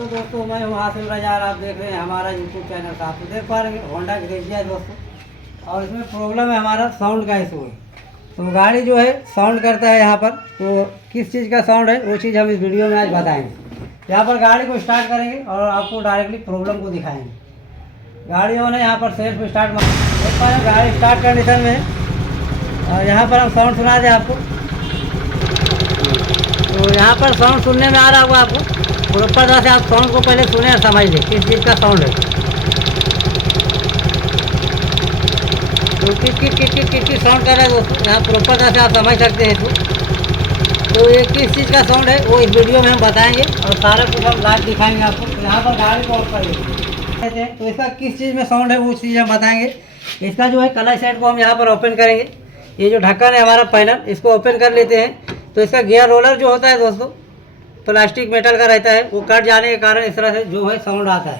तो दोस्तों मैं हूँ हासिम रजार, आप देख रहे हैं हमारा यूट्यूब चैनल का। आप तो देख पा रहे हैं होंडा ग्रेजिया है दोस्तों, और इसमें प्रॉब्लम है हमारा साउंड का इशू है। तो गाड़ी जो है साउंड करता है यहाँ पर, तो किस चीज़ का साउंड है वो चीज़ हम इस वीडियो में आज बताएंगे। यहाँ पर गाड़ी को स्टार्ट करेंगे और आपको डायरेक्टली प्रॉब्लम को दिखाएंगे। गाड़ियों ने यहाँ पर सेल्फ स्टार्ट देख पा रहे हैं, गाड़ी स्टार्ट कंडीशन में है। और यहाँ पर हम साउंड सुना दें आपको, तो यहाँ पर साउंड सुनने में आ रहा होगा आपको। प्रॉपर तरह से आप साउंड को पहले सुने और समझ लें किस चीज़ का साउंड है। तो किस साउंड कर रहा है दोस्तों, यहाँ प्रॉपर तरह से आप समझ सकते हैं इसको। तो ये किस चीज़ का साउंड है वो इस वीडियो में हम बताएंगे और सारा कुछ हम लाइव दिखाएंगे आपको। तो यहाँ पर गाड़ी को ऑफ करेंगे तो इसका किस चीज़ में साउंड है वो चीज़ हम बताएंगे। इसका जो है कलर सेट को हम यहाँ पर ओपन करेंगे। ये जो ढक्कन है हमारा पैनल, इसको ओपन कर लेते हैं। तो इसका गियर रोलर जो होता है दोस्तों प्लास्टिक मेटल का रहता है, वो कट जाने के कारण इस तरह से जो है साउंड आता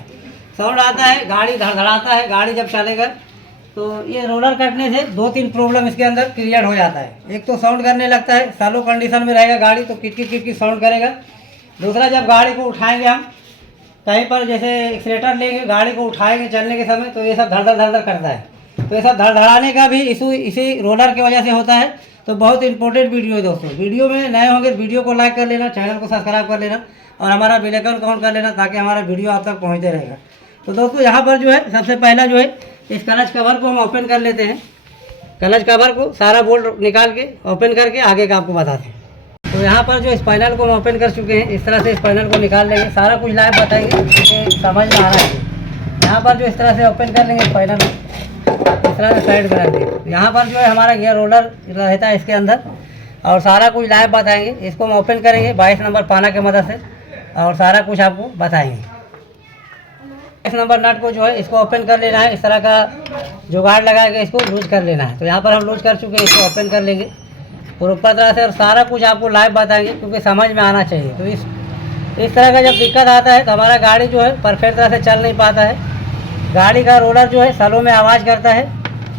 है। गाड़ी धड़धड़ाता है। गाड़ी जब चलेगा तो ये रोलर कटने से 2-3 प्रॉब्लम इसके अंदर क्रिएट हो जाता है। एक तो साउंड करने लगता है, स्लो कंडीशन में रहेगा गाड़ी तो किट साउंड करेगा। दूसरा, जब गाड़ी को उठाएंगे हम कहीं पर, जैसे एक्सीलेटर लेंगे, गाड़ी को उठाएंगे चलने के समय, तो ये सब धड़ करता है। तो ये सब धड़धड़ाने का भी इशू इसी रोलर की वजह से होता है। तो बहुत इंपॉर्टेंट वीडियो है दोस्तों। वीडियो में नए होंगे वीडियो को लाइक कर लेना, चैनल को सब्सक्राइब कर लेना और हमारा बेल आइकन काउंट कर लेना, ताकि हमारा वीडियो आप तक पहुंचते रहेगा। तो दोस्तों यहाँ पर जो है सबसे पहला जो है इस क्लच कवर को हम ओपन कर लेते हैं। क्लच कवर को सारा बोल्ट निकाल के ओपन करके आगे का आपको बताते हैं। तो यहाँ पर जो इस पैनल को हम ओपन कर चुके हैं, इस तरह से इस पैनल को निकाल लेंगे। सारा कुछ लाइव बताएंगे क्योंकि समझ में आ रहा है। यहाँ पर जो इस तरह से ओपन कर लेंगे पैनल, इस तरह से साइड में रख देंगे। यहाँ पर जो है हमारा गियर रोलर रहता है इसके अंदर, और सारा कुछ लाइव बताएंगे। इसको हम ओपन करेंगे 22 नंबर पाना की मदद से और सारा कुछ आपको बताएंगे। 22 नंबर नट को जो है इसको ओपन कर लेना है। इस तरह का जुगाड़ लगा के इसको लूज कर लेना है। तो यहाँ पर हम लूज कर चुके हैं, इसको ओपन कर लेंगे प्रॉपर तरह से और सारा कुछ आपको लाइव बताएंगे क्योंकि समझ में आना चाहिए। तो इस तरह का जब दिक्कत आता है तो हमारा गाड़ी जो है परफेक्ट तरह से चल नहीं पाता है। गाड़ी का रोलर जो है स्लो में आवाज़ करता है,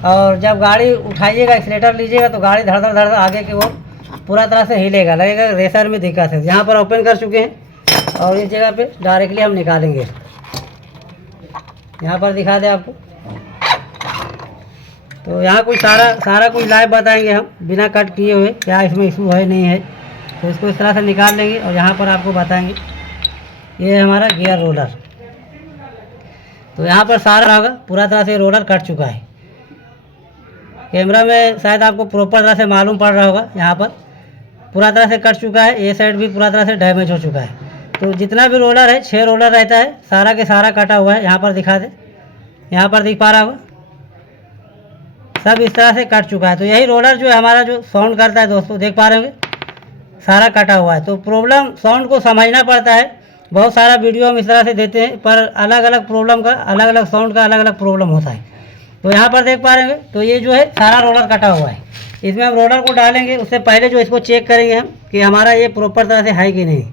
और जब गाड़ी उठाइएगा एक्सीलेटर लीजिएगा तो गाड़ी धड़ आगे की ओर पूरा तरह से हिलेगा, लगेगा रेसर में दिक्कत है। यहाँ पर ओपन कर चुके हैं और इस जगह पे डायरेक्टली हम निकालेंगे। यहाँ पर दिखा दें आपको। तो यहाँ कुछ सारा कुछ लाइव बताएंगे हम बिना कट किए हुए, क्या इसमें इशू है नहीं है। तो इसको इस तरह से निकाल लेंगे और यहाँ पर आपको बताएंगे। ये है हमारा गियर रोलर। तो यहाँ पर सारा होगा पूरा तरह से रोलर कट चुका है। कैमरा में शायद आपको प्रॉपर तरह से मालूम पड़ रहा होगा। यहाँ पर पूरा तरह से कट चुका है, ये साइड भी पूरा तरह से डैमेज हो चुका है। तो जितना भी रोलर है 6 रोलर रहता है, सारा के सारा कटा हुआ है। यहाँ पर दिखा दे, यहाँ पर दिख पा रहा होगा, सब इस तरह से कट चुका है। तो यही रोलर जो है हमारा जो साउंड करता है दोस्तों, देख पा रहे होंगे सारा कटा हुआ है। तो प्रॉब्लम साउंड को समझना पड़ता है। बहुत सारा वीडियो हम इस तरह से देते हैं, पर अलग अलग प्रॉब्लम का अलग अलग साउंड का अलग अलग प्रॉब्लम होता है। तो यहाँ पर देख पा रहे हैं, तो ये जो है सारा रोलर कटा हुआ है। इसमें हम रोलर को डालेंगे, उससे पहले जो इसको चेक करेंगे हम कि हमारा ये प्रॉपर तरह से है कि नहीं।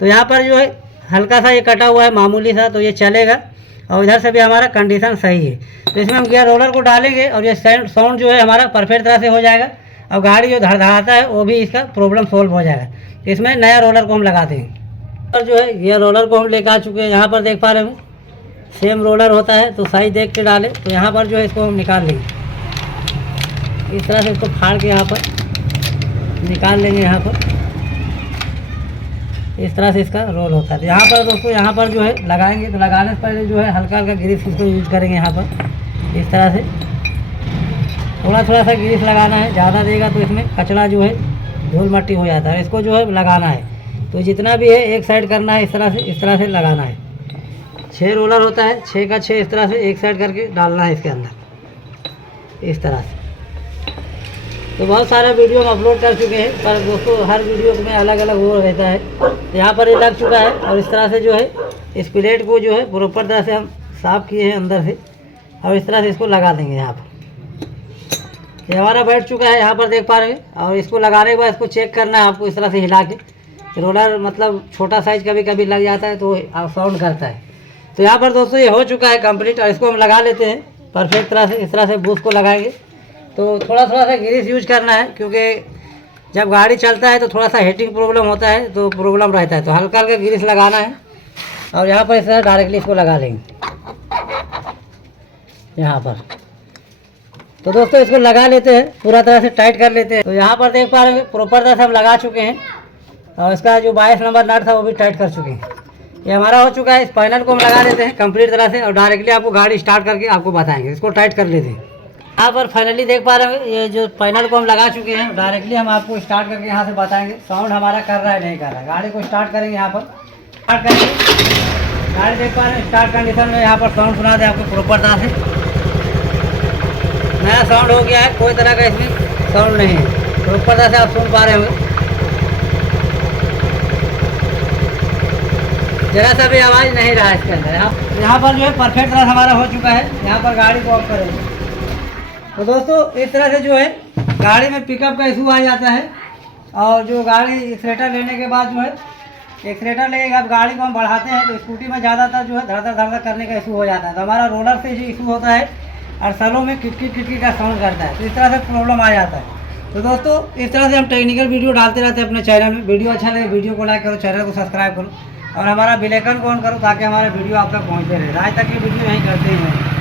तो यहाँ पर जो है हल्का सा ये कटा हुआ है मामूली सा, तो ये चलेगा, और इधर से भी हमारा कंडीशन सही है। तो इसमें हम गियर रोलर को डालेंगे और ये साउंड जो है हमारा परफेक्ट तरह से हो जाएगा, और गाड़ी जो धड़धड़ाता है वो भी इसका प्रॉब्लम सोल्व हो जाएगा। इसमें नया रोलर को हम लगा देंगे। और जो है गियर रोलर को हम लेकर आ चुके हैं। यहाँ पर देख पा रहे हैं सेम रोलर होता है, तो साइज देख के डालें। तो यहाँ पर जो है इसको हम निकाल लेंगे, इस तरह से इसको फाड़ के यहाँ पर निकाल लेंगे। यहाँ पर इस तरह से इसका रोल होता है। तो यहाँ पर दोस्तों यहाँ पर जो है लगाएंगे, तो लगाने से पहले जो है हल्का हल्का ग्रीस इसको यूज करेंगे। यहाँ पर इस तरह से थोड़ा सा ग्रीस लगाना है, ज़्यादा देगा तो इसमें कचरा जो है धूल मट्टी हो जाता है। इसको जो है लगाना है, तो जितना भी है एक साइड करना है, इस तरह से लगाना है। 6 रोलर होता है, 6 का 6 इस तरह से एक साइड करके डालना है इसके अंदर, इस तरह से। तो बहुत सारे वीडियो हम अपलोड कर चुके हैं, पर दोस्तों हर वीडियो में अलग अलग वो रहता है। तो यहाँ पर ये लग चुका है, और इस तरह से जो है इस प्लेट को जो है प्रॉपर तरह से हम साफ़ किए हैं अंदर से, और इस तरह से इसको लगा देंगे। यहाँ पर ये हमारा बैठ चुका है, यहाँ पर देख पा रहे हैं। और इसको लगाने के बाद इसको चेक करना है आपको, इस तरह से हिला के। रोलर मतलब छोटा साइज कभी कभी लग जाता है तो साउंड करता है। तो यहाँ पर दोस्तों ये हो चुका है कंप्लीट, और इसको हम लगा लेते हैं परफेक्ट तरह से। इस तरह से बूस्ट को लगाएंगे, तो थोड़ा सा ग्रीस यूज करना है, क्योंकि जब गाड़ी चलता है तो थोड़ा सा हीटिंग प्रॉब्लम होता है, तो प्रॉब्लम रहता है। तो हल्का हल्का ग्रीस लगाना है। और यहाँ पर इस तरह डायरेक्टली इसको लगा लेंगे यहाँ पर। तो दोस्तों इसको लगा लेते हैं, पूरा तरह से टाइट कर लेते हैं। तो यहाँ पर देख पा रहे हैं प्रॉपर तरह से हम लगा चुके हैं और इसका जो 22 नंबर नट था वो भी टाइट कर चुके हैं। ये हमारा हो चुका है। इस पैनल को हम लगा देते हैं कंप्लीट तरह से और डायरेक्टली आपको गाड़ी स्टार्ट करके आपको बताएंगे। इसको टाइट कर लेते हैं। यहाँ पर फाइनली देख पा रहे हैं ये जो पैनल को हम लगा चुके हैं, डायरेक्टली हम आपको स्टार्ट करके यहाँ से बताएंगे साउंड हमारा कर रहा है नहीं कर रहा है। गाड़ी को स्टार्ट करेंगे, यहाँ पर स्टार्ट करेंगे। गाड़ी देख पा रहे हैं स्टार्ट कंडीशन में यहाँ पर साउंड सुना दे आपको प्रॉपर तरह से। नया साउंड हो गया है, कोई तरह का इसमें साउंड नहीं है, प्रॉपर तरह से आप सुन पा रहे होंगे। जरा सा भी आवाज़ नहीं रहा है इसके अंदर। यहाँ पर जो है परफेक्ट तरह से हमारा हो चुका है। यहाँ पर गाड़ी को ऑफ करेंगे। तो दोस्तों इस तरह से जो है गाड़ी में पिकअप का इशू आ जाता है और जो गाड़ी एक्सीलेटर लेने के बाद जो है एक्सीलेटर लेके अब गाड़ी को हम बढ़ाते हैं तो स्कूटी में ज़्यादातर जो है धड़धड़ धड़धड़ करने का इशू हो जाता है। तो हमारा रोलर से जो इशू होता है और सलों में किटकी का साउंड करता है, तो इस तरह से प्रॉब्लम आ जाता है। तो दोस्तों इस तरह से हम टेक्निकल वीडियो डालते रहते हैं अपने चैनल में। वीडियो अच्छा लगे वीडियो को लाइक करो, चैनल को सब्सक्राइब करो और हमारा बेल आइकन को ऑन करो ताकि हमारा वीडियो आप तक पहुँचते रहे। आज तक ये वीडियो नहीं करते हैं।